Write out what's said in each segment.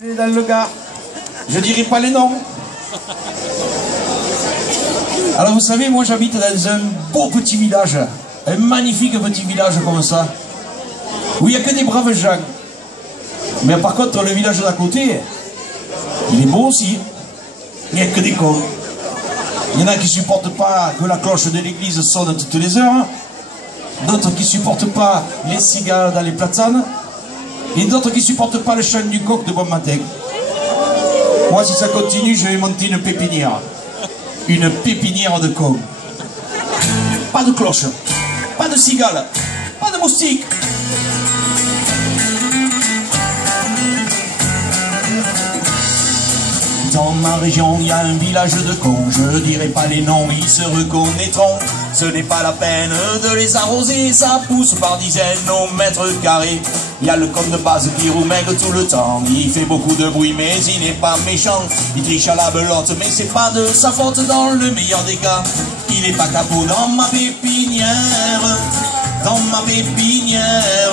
Dans le Gard, je dirai pas les noms. Alors vous savez, moi j'habite dans un beau petit village, un magnifique petit village comme ça, où il n'y a que des braves gens. Mais par contre, le village d'à côté, il est beau aussi. Il n'y a que des cons. Il y en a qui ne supportent pas que la cloche de l'église sonne toutes les heures, d'autres qui ne supportent pas les cigales dans les platanes, et d'autres qui ne supportent pas le chant du coq de bon matin. Moi, si ça continue, je vais monter une pépinière. Une pépinière de cons. Pas de cloche, pas de cigales, pas de moustiques. Dans ma région, il y a un village de cons. Je dirai pas les noms, ils se reconnaîtront. Ce n'est pas la peine de les arroser, ça pousse par dizaines au mètre carré. Il y a le con de base qui roumègue tout le temps. Il fait beaucoup de bruit, mais il n'est pas méchant. Il triche à la belote, mais c'est pas de sa faute dans le meilleur des cas. Il est pas capot dans ma pépinière. Dans ma pépinière.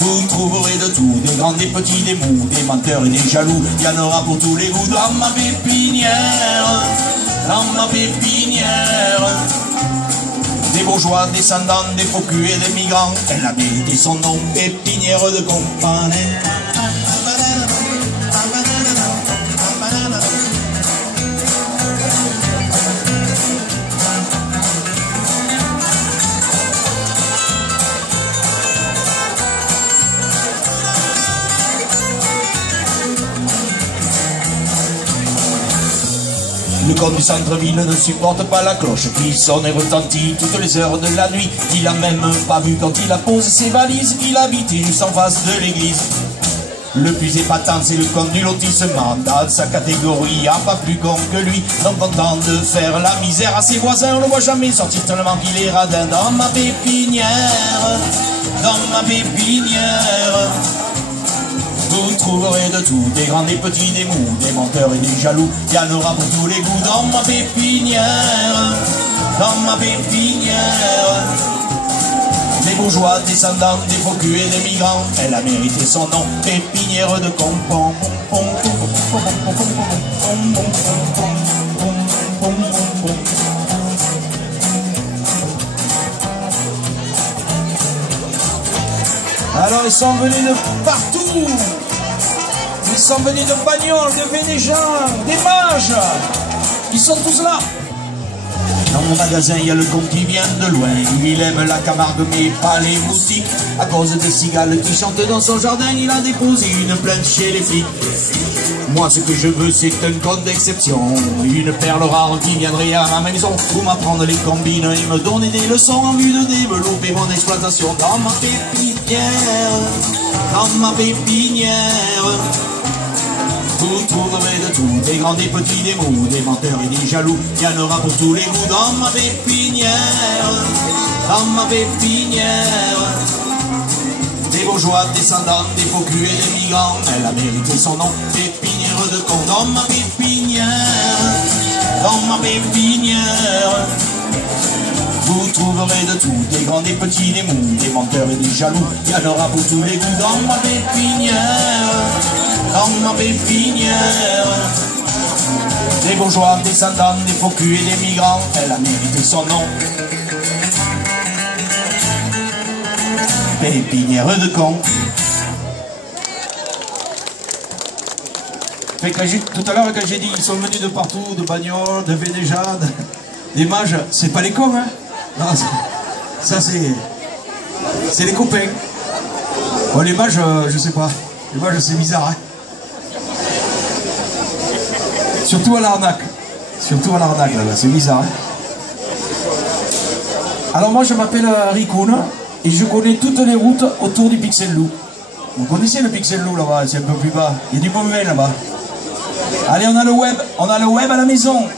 Vous trouverez de tout, des grands, des petits, des mous, des menteurs et des jaloux. Il y en aura pour tous les goûts dans ma pépinière. Dans ma pépinière. Des bourgeois, descendants, des faux culs et des migrants. Elle a mérité son nom, pépinière de compagnie. Le con du centre-ville ne supporte pas la cloche qui sonne et retentit toutes les heures de la nuit. Il a même pas vu quand il a posé ses valises qu'il habitait juste en face de l'église. Le plus épatant, c'est le con du lotissement. Dans sa catégorie, y a pas plus con que lui. Non content de faire la misère à ses voisins, on le voit jamais sortir tellement qu'il est radin. Dans ma pépinière, dans ma pépinière. Vous trouverez de tout, des grands, des petits, des mous, des menteurs et des jaloux. Il y en aura pour tous les goûts dans ma pépinière. Dans ma pépinière. Des bourgeois, descendants, des faux culs et des migrants. Elle a mérité son nom, pépinière de compon. Alors ils sont venus de partout. Ils sont venus de Bagnoles, de Vénéjas, des Mages. Ils sont tous là. Dans mon magasin, il y a le con qui vient de loin. Il aime la Camargue, mais pas les moustiques. À cause des cigales qui chantent dans son jardin, il a déposé une plainte chez les flics. Moi, ce que je veux, c'est un con d'exception. Une perle rare qui viendrait à ma maison pour m'apprendre les combines et me donner des leçons en vue de développer mon exploitation. Dans ma pépinière, dans ma pépinière. Vous trouverez de tout, des grands, des petits, des mous, des menteurs et des jaloux. Il y en aura pour tous les goûts dans ma pépinière. Dans ma pépinière. Des bourgeois, descendants, des faux culs et des migrants. Elle a mérité son nom, pépinière de con. Dans ma pépinière. Dans ma pépinière. Vous trouverez de tout, des grands, des petits, des mous, des menteurs et des jaloux. Il y en aura pour tous les goûts dans ma pépinière. Dans ma pépinière. Des bourgeois, descendants, des faux culs et des migrants. Elle a mérité son nom. Pépinière de con. Fait que tout à l'heure, quand j'ai dit qu'ils sont venus de partout, de Bagnoles, de Vénéjas, des Mages, c'est pas les cons, hein? Non, ça c'est les copains. Bon, les Mages, je sais pas. Les Mages, c'est bizarre, hein? Surtout à l'arnaque. Surtout à l'arnaque, là-bas, c'est bizarre, hein? Alors moi, je m'appelle Ricoun. Et je connais toutes les routes autour du Pixel Loup. Vous connaissez le Pixel Loup là-bas, c'est un peu plus bas. Il y a du bon vin là-bas. Allez, on a le web à la maison.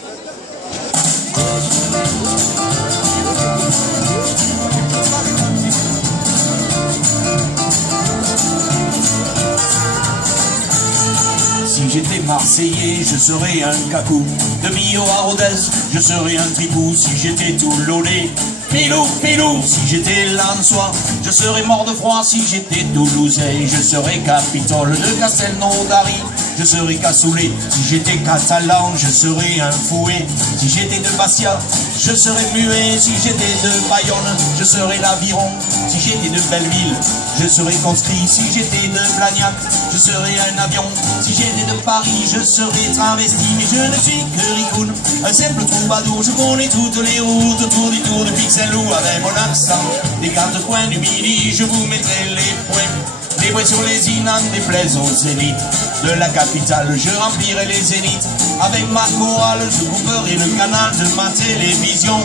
Si j'étais Marseillais, je serais un cacou. De Millau à Rodez, je serais un tribou. Si j'étais Toulonnais, Filou, filou, si j'étais là un soir, je serais mort de froid. Si j'étais toulousain, je serais Capitole de Castelnaudary. Je serais cassoulet, si j'étais catalan, je serais un fouet. Si j'étais de Bastia, je serais muet. Si j'étais de Bayonne, je serais l'aviron. Si j'étais de Belleville, je serais conscrit. Si j'étais de Blagnac, je serais un avion. Si j'étais de Paris, je serais travesti. Mais je ne suis que Ricoun, un simple troubadour. Je connais toutes les routes autour du tour de Pixelou. Avec mon accent des quatre coins du midi, je vous mettrai les points. Les points sur les inans, des plaies aux zéniths de la capitale, je remplirai les zéniths. Avec ma chorale, je couperai le canal de ma télévision.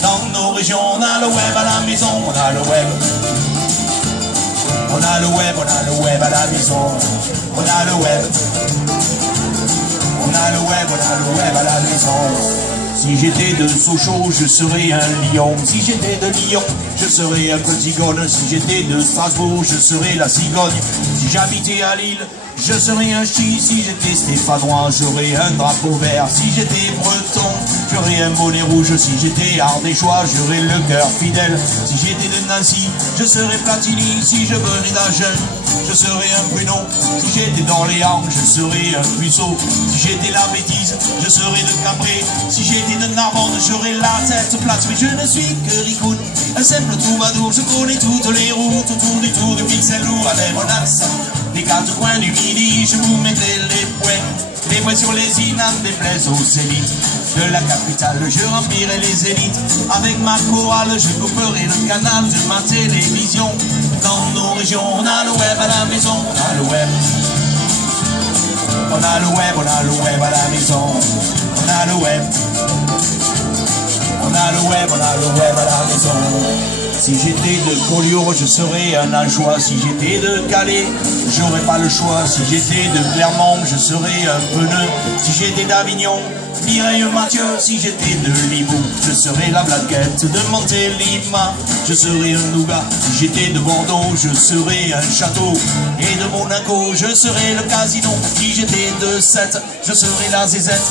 Dans nos régions, on a le web à la maison, on a le web. On a le web, on a le web à la maison. On a le web. On a le web, on a le web à la maison. Si j'étais de Sochaux, je serais un lion. Si j'étais de Lyon, je serais un petit gone. Si j'étais de Strasbourg, je serais la cigogne. Si j'habitais à Lille, je serais un chi. Si j'étais stéphanois, j'aurais un drapeau vert. Si j'étais breton, j'aurais un bonnet rouge. Si j'étais ardéchois, j'aurais le cœur fidèle. Si j'étais de Nancy, je serais Platini. Si je venais d'Agen, je serais un Bruno. Si j'étais d'Orléans, je serais un Puceau. Si j'étais la bêtise, je serais de Cabré. Si j'étais de Narbonne, j'aurais la tête plate. Mais je ne suis que Ricoun, un simple troubadour. Je connais toutes les routes autour du tour de Pixelou. Avec mon accent des quatre coins du midi, je vous mettrai les points. Les points sur les inans, des plaies aux zéniths de la capitale, je remplirai les zéniths. Avec ma chorale, je couperai le canal de ma télévision. Dans nos régions, on a le web à la maison. On a le web. On a le web, on a le web à la maison. On a le web. On a le web, on a le web à la maison. Si j'étais de Collioure, je serais un Ajoie. Si j'étais de Calais, j'aurais pas le choix. Si j'étais de Clermont, je serais un Peneux. Si j'étais d'Avignon, Mireille Mathieu. Si j'étais de Limoux, je serais la Blanquette de Montélimar. Je serais un Nougat. Si j'étais de Bordeaux, je serais un château. Et de Monaco, je serais le casino. Si j'étais de Sète, je serais la Zézette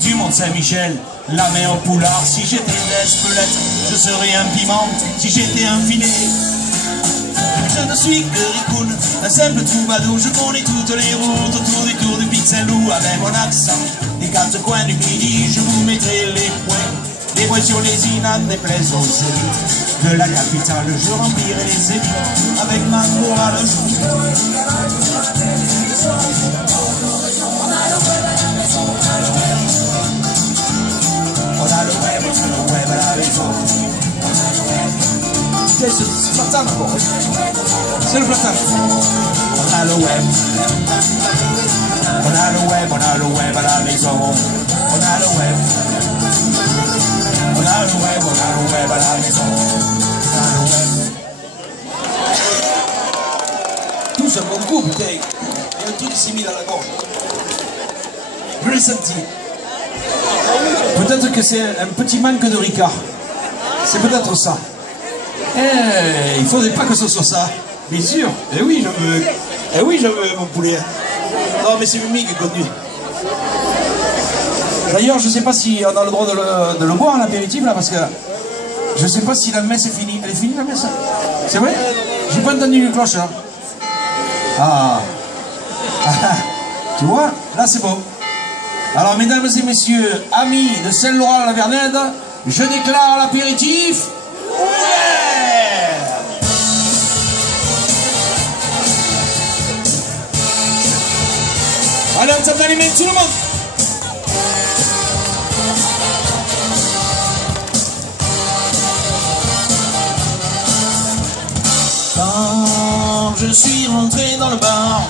du Mont-Saint-Michel, la mer Poulard. Si j'étais d'Espelette, je serais un piment. Si j'étais un filet, je ne suis que Ricoun, un simple troubadour. Je connais toutes les routes autour du tour du Pixelou. Avec mon accent des quatre coins du midi, je vous mettrai les points. Les points sur les inans, des plaies aux zéniths de la capitale, je remplirai les zéniths. Avec ma chorale, on a le web à la maison. C'est le platane encore. C'est le platane. On a le web. On a le web, on a le web à la maison. On a le web. On a le web, on a le web à la maison. On a le web. Tous un bon coup, putain. Il y a un truc qui s'est mis dans la gorge. Je l'ai senti. Peut-être que c'est un petit manque de Ricard. C'est peut-être ça. Il faudrait pas que ce soit ça. Bien sûr. Eh oui, je veux. Eh oui, je veux, mon poulet. Non, mais c'est Mimi qui conduit. D'ailleurs, je sais pas si on a le droit de le boire, l'apéritif, là, parce que je sais pas si la messe est finie. Elle est finie, la messe? C'est vrai? J'ai pas entendu une cloche, là. Ah. Tu vois? Là, c'est bon. Alors, mesdames et messieurs, amis de Saint-Laurent-la-Vernède, je déclare l'apéritif ouvert. Allez, on tape dans les mains, tout le monde. Quand je suis rentré dans le bar,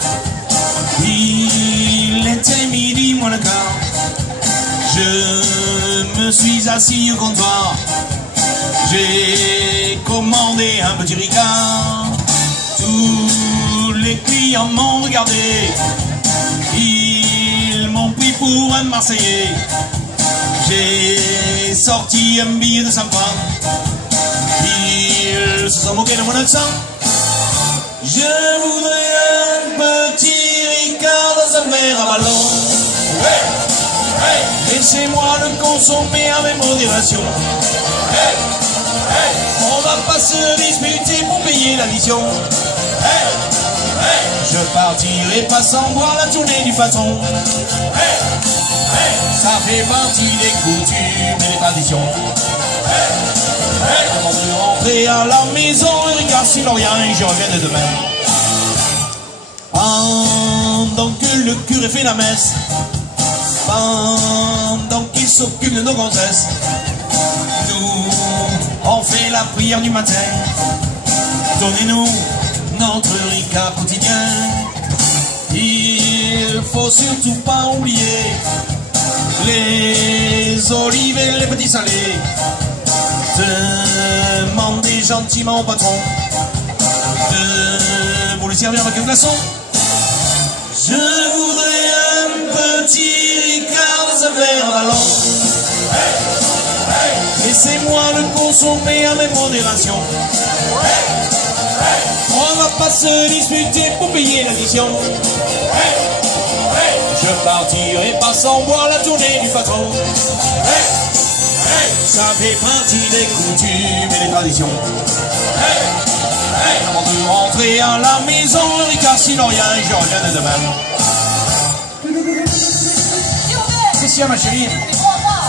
il était midi moins le quart. Je me suis assis au comptoir. J'ai commandé un petit Ricard. Tous les clients m'ont regardé. Ils m'ont pris pour un Marseillais. J'ai sorti un billet de 100 francs. Ils se sont moqués de mon accent. Je voudrais un petit Ricard dans un verre à ballon. Hey, hey. Laissez-moi le consommer avec modération. Hey, On va pas se disputer pour payer l'addition. Je partirai pas sans voir la tournée du patron. Ça fait partie des coutumes et des traditions. Avant de rentrer à la maison, regarde si l'on rien et je reviens de demain. Pendant que le curé fait la messe, pendant qu'il s'occupe de nos gonzesses, nous, on fait la prière du matin. Donnez-nous notre Ricard quotidien. Il faut surtout pas oublier les olives et les petits salés. Demandez gentiment au patron de vous le servir avec un glaçon. Je voudrais un petit Ricard dans un verre à ballon. Laissez-moi le consommer à mes modérations. On va pas se disputer pour payer l'addition. Je partirai pas sans boire la tournée du patron. Ça fait partie des coutumes et des traditions. Avant de rentrer à la maison, Ricard sinon rien, je reviens de demain. Qu'est-ce qu'il y a ma chérie?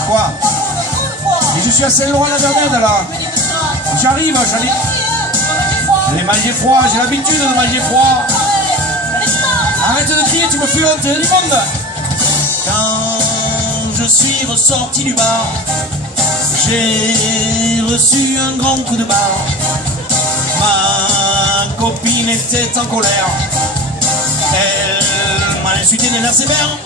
Quoi? Et je suis à Saint-Laurent-la-Vernède là. J'arrive. J'ai mangé froid, j'ai l'habitude de manger froid. Arrête de crier, tu me fais honte du monde. Quand je suis ressorti du bar, j'ai reçu un grand coup de barre. Ma copine était en colère. Elle m'a insulté de l'air sévère.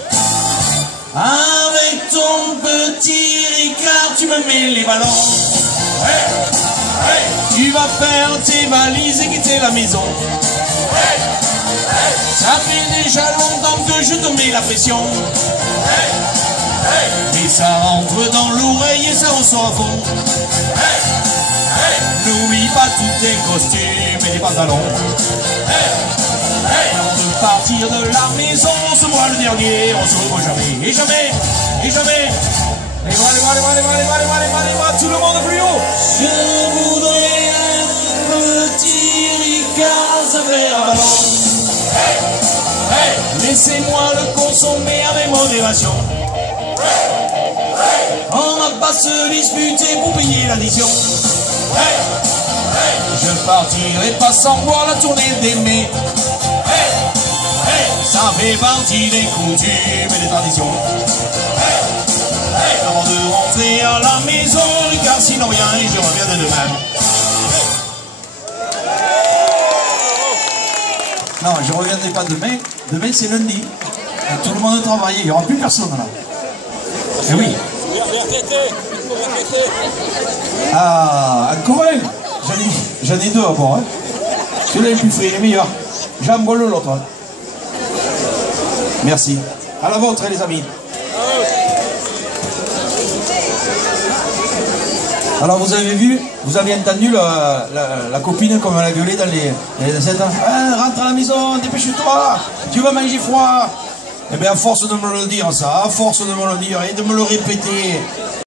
Avec ton petit Ricard, tu me mets les ballons. Tu vas faire tes valises et quitter la maison. Ça fait déjà longtemps que je te mets la pression. Et ça rentre dans l'oreille et ça ressort à fond. N'oublie pas tous tes costumes et les pantalons. Avant de partir de la maison, on se voit le dernier, on se revoit jamais. Et jamais. Allez, va, tout le monde plus haut. Je voudrais un petit Ricard dans un verre à ballon. Laissez-moi le consommer avec modération. On va pas se disputer pour payer l'addition. Je partirai pas sans voir la tournée d'aimer. Ça fait partie des coutumes et des traditions. Avant de rentrer à la maison, Ricard sinon rien et je reviens de demain. Non, je ne reviendrai pas demain. Demain, c'est lundi. Tout le monde travaille. Il n'y aura plus personne là. Eh oui. Ah, encore un. J'en ai deux à boire. Hein. Celui-là est plus frais, il est meilleur. J'en bois l'autre. Hein. Merci. À la vôtre, les amis. Alors vous avez vu, vous avez entendu la copine comme elle a gueulé dans les recettes. Rentre à la maison, dépêche-toi, tu vas manger froid. Eh bien à force de me le dire ça, à force de me le dire et de me le répéter,